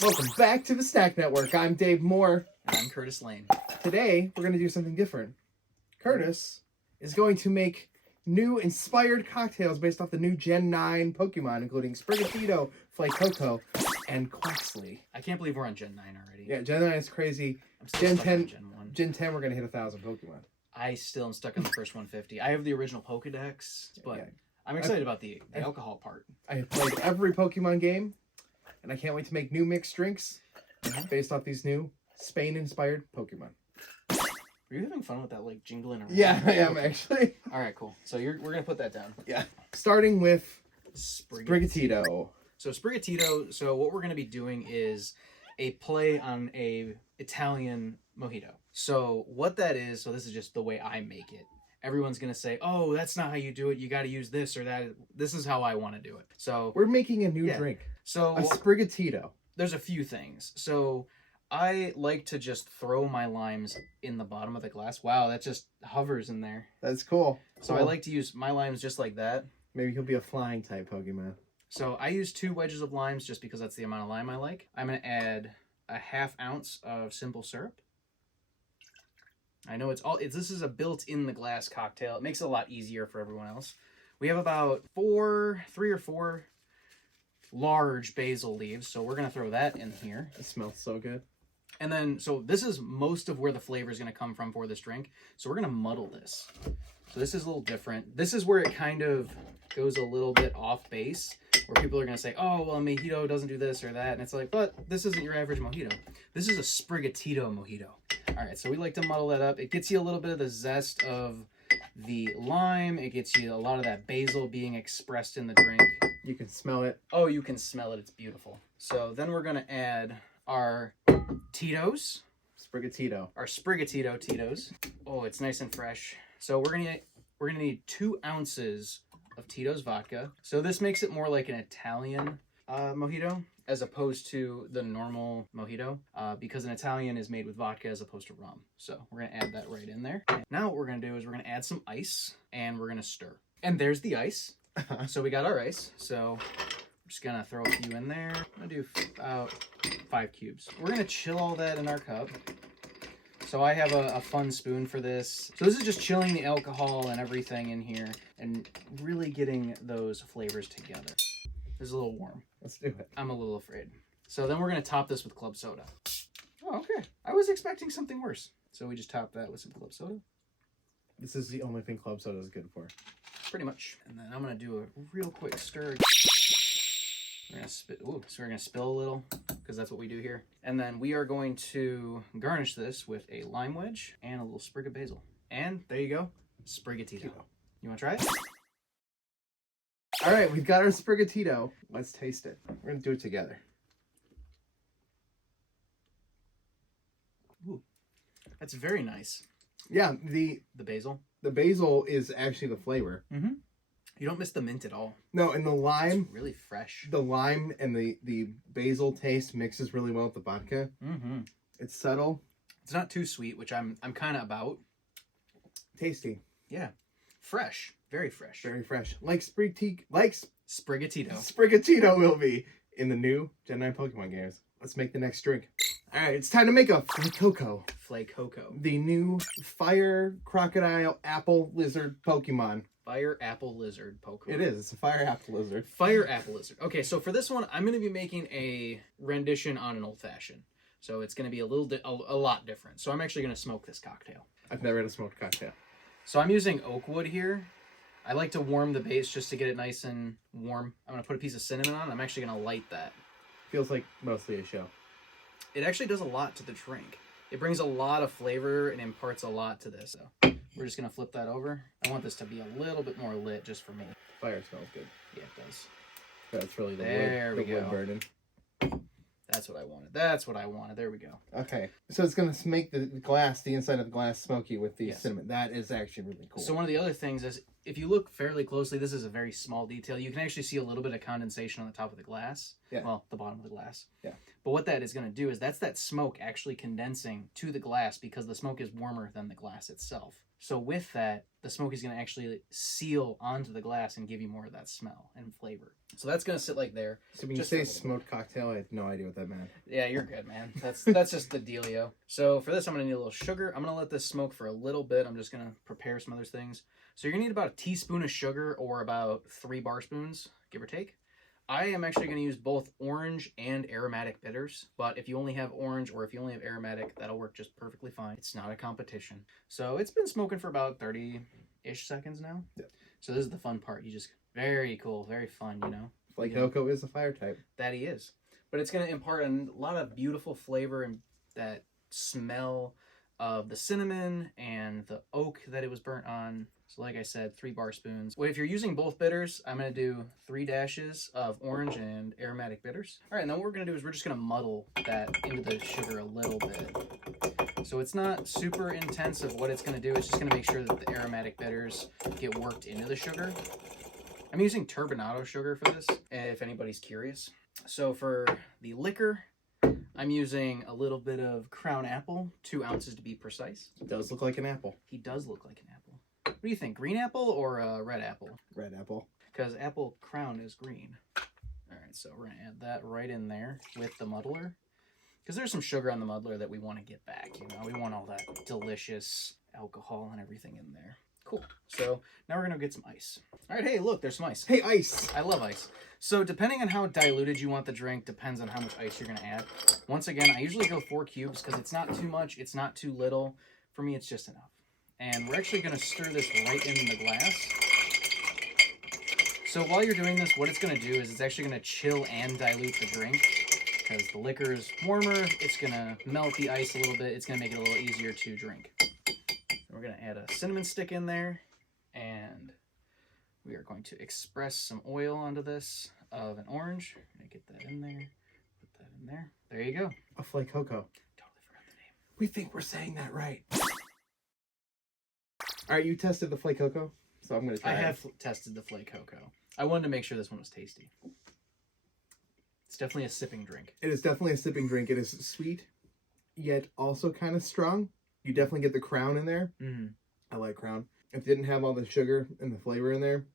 Welcome back to the Snack Network. I'm Dave Moore. And I'm Curtis Lane. Today, we're going to do something different. Curtis is going to make new inspired cocktails based off the new Gen 9 Pokemon, including Sprigatito, Fuecoco, and Quaxly. I can't believe we're on Gen 9 already. Yeah, Gen 9 is crazy. I'm still Gen stuck 10, on Gen 1. Gen 10, we're going to hit 1,000 Pokemon. I still am stuck on the first 150. I have the original Pokedex, but Yeah. I'm excited about the alcohol part. I have played every Pokemon game, and I can't wait to make new mixed drinks based off these new Spain-inspired Pokemon. Are you having fun with that, like, jingling around? Yeah, I am, actually. All right, cool. So we're going to put that down. Yeah. Starting with Sprigatito. Sprigatito. So Sprigatito, so what we're going to be doing is a play on a Italian mojito. So what that is, so this is just the way I make it. Everyone's going to say, oh, that's not how you do it. You got to use this or that. This is how I want to do it. So We're making a new drink. So a Sprigatito. There's a few things. So I like to just throw my limes in the bottom of the glass. Wow, that just hovers in there. That's cool. So I like to use my limes just like that. Maybe he'll be a flying type Pokemon. So I use 2 wedges of limes just because that's the amount of lime I like. I'm going to add a ½ ounce of simple syrup. I know this is a built-in the glass cocktail. It makes it a lot easier for everyone else. We have about 3 or 4 large basil leaves, so we're going to throw that in here. It smells so good. And then, so this is most of where the flavor is going to come from for this drink. So we're going to muddle this. So this is a little different. This is where it kind of goes a little bit off base, where people are going to say, oh, well, mojito doesn't do this or that. And it's like, but this isn't your average mojito. This is a Sprigatito mojito. All right, so we like to muddle that up. It gets you a little bit of the zest of the lime. It gets you a lot of that basil being expressed in the drink. You can smell it. Oh, you can smell it. It's beautiful. So then we're going to add our Titos. Sprigatito. Our Sprigatito Titos. Oh, it's nice and fresh. So we're gonna need 2 ounces of Tito's vodka. So this makes it more like an Italian mojito as opposed to the normal mojito, because an Italian is made with vodka as opposed to rum. So we're gonna add that right in there. And now what we're gonna do is we're gonna add some ice and we're gonna stir. And there's the ice. So we got our ice. So we're just gonna throw a few in there. I'm gonna do about 5 cubes. We're gonna chill all that in our cup. So I have a fun spoon for this. So this is just chilling the alcohol and everything in here and really getting those flavors together. This is a little warm. Let's do it. I'm a little afraid. So then we're going to top this with club soda. Oh, okay. I was expecting something worse. So we just top that with some club soda. This is the only thing club soda is good for. Pretty much. And then I'm going to do a real quick stir. We're going to spill a little because that's what we do here. And then we are going to garnish this with a lime wedge and a little sprig of basil. And there you go. Sprigatito. You want to try it? All right, we've got our Sprigatito. Let's taste it. We're going to do it together. Ooh, that's very nice. Yeah, the basil. The basil is actually the flavor. Mm-hmm. You don't miss the mint at all. No, and the lime. It's really fresh. The lime and the basil taste mixes really well with the vodka. Mm-hmm. It's subtle. It's not too sweet, which I'm kind of about. Tasty. Yeah. Fresh. Very fresh. Very fresh. Like Sprigatito. Sprigatito will be in the new Gen 9 Pokemon games. Let's make the next drink. All right, it's time to make a Fuecoco. Fuecoco. The new fire crocodile apple lizard Pokemon. Fire apple lizard Pokemon. It is. It's a fire apple lizard. Fire apple lizard. Okay, so for this one, I'm going to be making a rendition on an old fashioned. So it's going to be a lot different. So I'm actually going to smoke this cocktail. I've never had a smoked cocktail. So I'm using oak wood here. I like to warm the base just to get it nice and warm. I'm going to put a piece of cinnamon on. I'm actually going to light that. Feels like mostly a show. It actually does a lot to the drink. It brings a lot of flavor and imparts a lot to this. So we're just going to flip that over. I want this to be a little bit more lit just for me. Fire smells good. Yeah, it does. That's really the wood burning. That's what I wanted. That's what I wanted. There we go. Okay. So it's going to make the inside of the glass smoky with the cinnamon. That is actually really cool. So one of the other things is, if you look fairly closely, this is a very small detail. You can actually see a little bit of condensation on the top of the glass. Yeah. Well, the bottom of the glass. Yeah. But what that is going to do is that's that smoke actually condensing to the glass because the smoke is warmer than the glass itself. So with that, the smoke is going to actually seal onto the glass and give you more of that smell and flavor. So that's going to sit like there. So when you say smoked cocktail, I had no idea what that meant. Yeah, you're good, man. That's just the dealio. So for this, I'm going to need a little sugar. I'm going to let this smoke for a little bit. I'm just going to prepare some other things. So you're going to need about a teaspoon of sugar or about 3 bar spoons, give or take. I am actually going to use both orange and aromatic bitters, but if you only have orange or if you only have aromatic, that'll work just perfectly fine. It's not a competition. So it's been smoking for about 30-ish seconds now. Yep. So this is the fun part. You just, very cool, very fun, you know. Fuecoco is a fire type. That he is. But it's going to impart a lot of beautiful flavor and that smell of the cinnamon and the oak that it was burnt on. So like I said, 3 bar spoons. Well, if you're using both bitters, I'm going to do 3 dashes of orange and aromatic bitters. All right, and then what we're going to do is we're just going to muddle that into the sugar a little bit. So it's not super intense of what it's going to do. It's just going to make sure that the aromatic bitters get worked into the sugar. I'm using turbinado sugar for this, if anybody's curious. So for the liquor, I'm using a little bit of crown apple, 2 ounces to be precise. It does look like an apple. He does look like an apple. What do you think, green apple or red apple? Red apple. Because apple crown is green. All right, so we're going to add that right in there with the muddler. Because there's some sugar on the muddler that we want to get back, you know. We want all that delicious alcohol and everything in there. Cool. So now we're going to get some ice. All right, hey, look, there's some ice. Hey, ice! I love ice. So depending on how diluted you want the drink, depends on how much ice you're going to add. Once again, I usually go 4 cubes because it's not too much, it's not too little. For me, it's just enough. And we're actually going to stir this right in the glass. So while you're doing this, what it's going to do is it's actually going to chill and dilute the drink. Because the liquor is warmer, it's going to melt the ice a little bit. It's going to make it a little easier to drink. We're going to add a cinnamon stick in there. And we are going to express some oil onto this of an orange. I'm going to get that in there. Put that in there. There you go. A Fuecoco. Totally forgot the name. We think we're saying that right. All right, you tested the Fuecoco, so I'm going to try it. I have tested the Fuecoco. I wanted to make sure this one was tasty. It's definitely a sipping drink. It is definitely a sipping drink. It is sweet, yet also kind of strong. You definitely get the crown in there. Mm-hmm. I like crown. If it didn't have all the sugar and the flavor in there,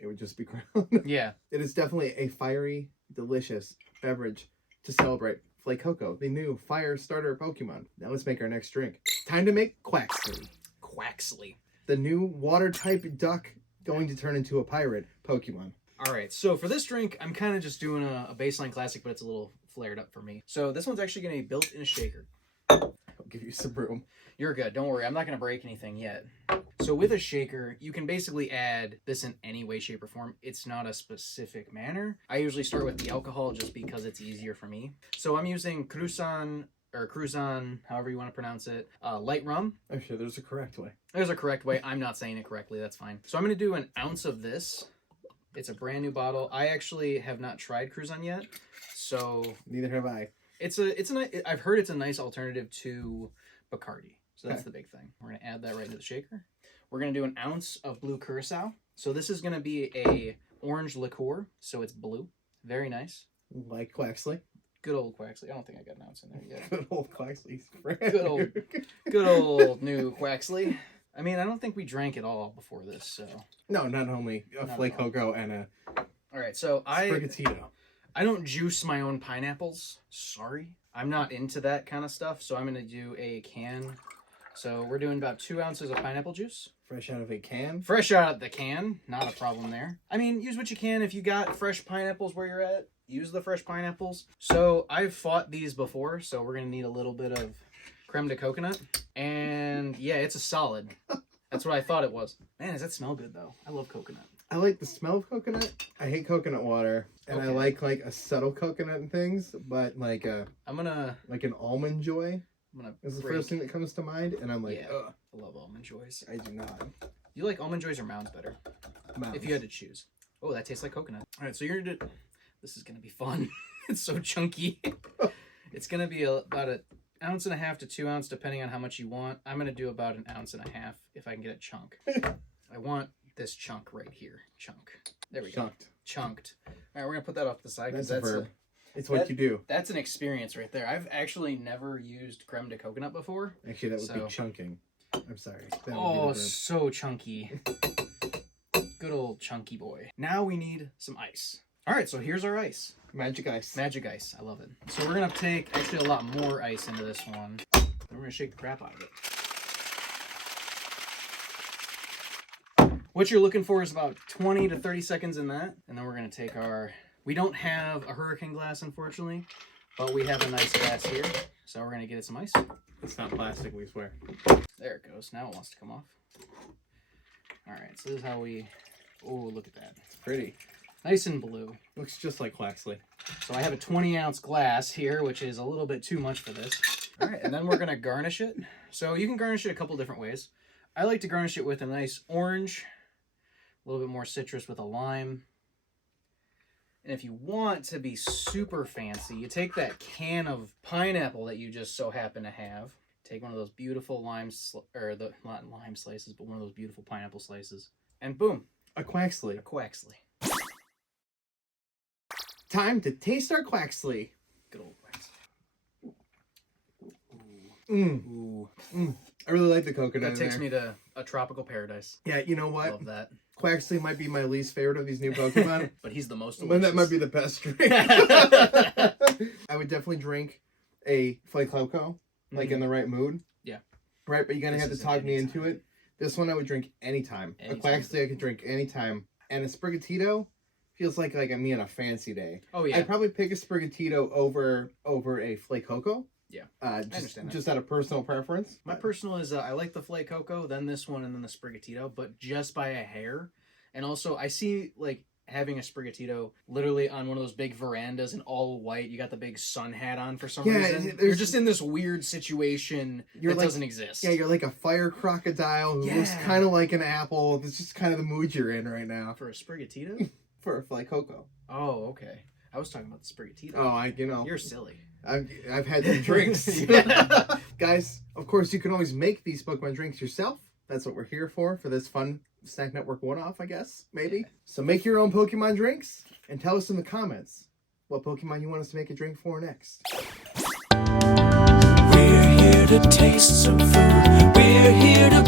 it would just be crown. Yeah. It is definitely a fiery, delicious beverage to celebrate Fuecoco, the new fire starter Pokemon. Now let's make our next drink. Time to make Quaxly. Quaxly. The new water-type duck going to turn into a pirate Pokemon. All right, so for this drink, I'm kind of just doing a baseline classic, but it's a little flared up for me. So this one's actually going to be built in a shaker. I'll give you some room. You're good. Don't worry. I'm not going to break anything yet. So with a shaker, you can basically add this in any way, shape, or form. It's not a specific manner. I usually start with the alcohol just because it's easier for me. So I'm using Cruzan, however you want to pronounce it, light rum. I'm sure there's a correct way. There's a correct way. I'm not saying it correctly. That's fine. So I'm going to do an ounce of this. It's a brand new bottle. I actually have not tried Cruzan yet, so neither have I. I've heard it's a nice alternative to Bacardi. So that's the big thing. We're going to add that right into the shaker. We're going to do an ounce of blue curacao. So this is going to be a orange liqueur, so it's blue. Very nice. Like Quaxly. Good old Quaxly. I don't think I got an ounce in there yet. Good old Quaxly. Good old new Quaxly. I mean, I don't think we drank it all before this, so... No, not only a Fuecoco and a... Alright, so Sprigatito. I don't juice my own pineapples. Sorry. I'm not into that kind of stuff, so I'm going to do a can. So we're doing about 2 ounces of pineapple juice. Fresh out of a can? Fresh out of the can. Not a problem there. I mean, use what you can. If you got fresh pineapples where you're at, use the fresh pineapples. So I've fought these before, so we're going to need a little bit of creme de coconut. And yeah, it's a solid. That's what I thought it was. Man, does that smell good, though? I love coconut. I like the smell of coconut. I hate coconut water. And I like a subtle coconut and things, but like an almond joy is the first thing that comes to mind. And I'm like, ugh. I love almond joys. I do not. You like almond joys or Mounds better? Mounds. If you had to choose. Oh, that tastes like coconut. All right, so you're going to... This is going to be fun. It's so chunky. It's going to be about an ounce and a half to 2 ounce, depending on how much you want. I'm going to do about an ounce and a half if I can get a chunk. I want this chunk right here. Chunk. There we go. Chunked. All right, we're going to put that off to the side. That's a verb. It's what you do. That's an experience right there. I've actually never used creme de coconut before. Actually, that would be chunking. I'm sorry. Oh, so chunky. Good old chunky boy. Now we need some ice. All right, so here's our ice. Magic ice. Magic ice. I love it. So we're going to take actually a lot more ice into this one. And we're going to shake the crap out of it. What you're looking for is about 20 to 30 seconds in that. And then we're going to take our... We don't have a hurricane glass, unfortunately, but we have a nice glass here. So we're going to get it some ice. It's not plastic, we swear. There it goes. Now it wants to come off. All right, so this is how we... Oh, look at that. It's pretty. Nice and blue. Looks just like Quaxly. So I have a 20-ounce glass here, which is a little bit too much for this. All right, and then we're going to garnish it. So you can garnish it a couple different ways. I like to garnish it with a nice orange, a little bit more citrus with a lime. And if you want to be super fancy, you take that can of pineapple that you just so happen to have. Take one of those beautiful not lime slices, but one of those beautiful pineapple slices. And boom. A Quaxly. A Quaxly. Time to taste our Quaxly. Good old Quaxly. Mmm. Ooh. Mmm. I really like the coconut. That takes me to a tropical paradise. Yeah, you know what? Love that. Quaxly might be my least favorite of these new Pokemon. But he's the most delicious. delicious. That might be the best drink. I would definitely drink a Fuecoco, like in the right mood. Yeah. Right, but you're going to have to talk me into it. This one I would drink anytime. A Quaxly I could drink anytime. And a Sprigatito feels like me on a fancy day. Oh, yeah. I'd probably pick a Sprigatito over a Fuecoco. Yeah, I understand that. Just out of personal preference. My personal is I like the Fuecoco, then this one, and then the Sprigatito, but just by a hair. And also, I see, like, having a Sprigatito literally on one of those big verandas in all white. You got the big sun hat on for some reason. You're just in this weird situation that doesn't exist. Yeah, you're like a fire crocodile who looks kind of like an apple. It's just kind of the mood you're in right now. For a Sprigatito? For a Fuecoco. Oh, okay. I was talking about the Sprigatito. Oh, You're silly. I've had some drinks. Guys, of course, you can always make these Pokemon drinks yourself. That's what we're here for this fun Snack Network one-off, I guess, maybe. Yeah. So make your own Pokemon drinks and tell us in the comments what Pokemon you want us to make a drink for next. We're here to taste some food. We're here to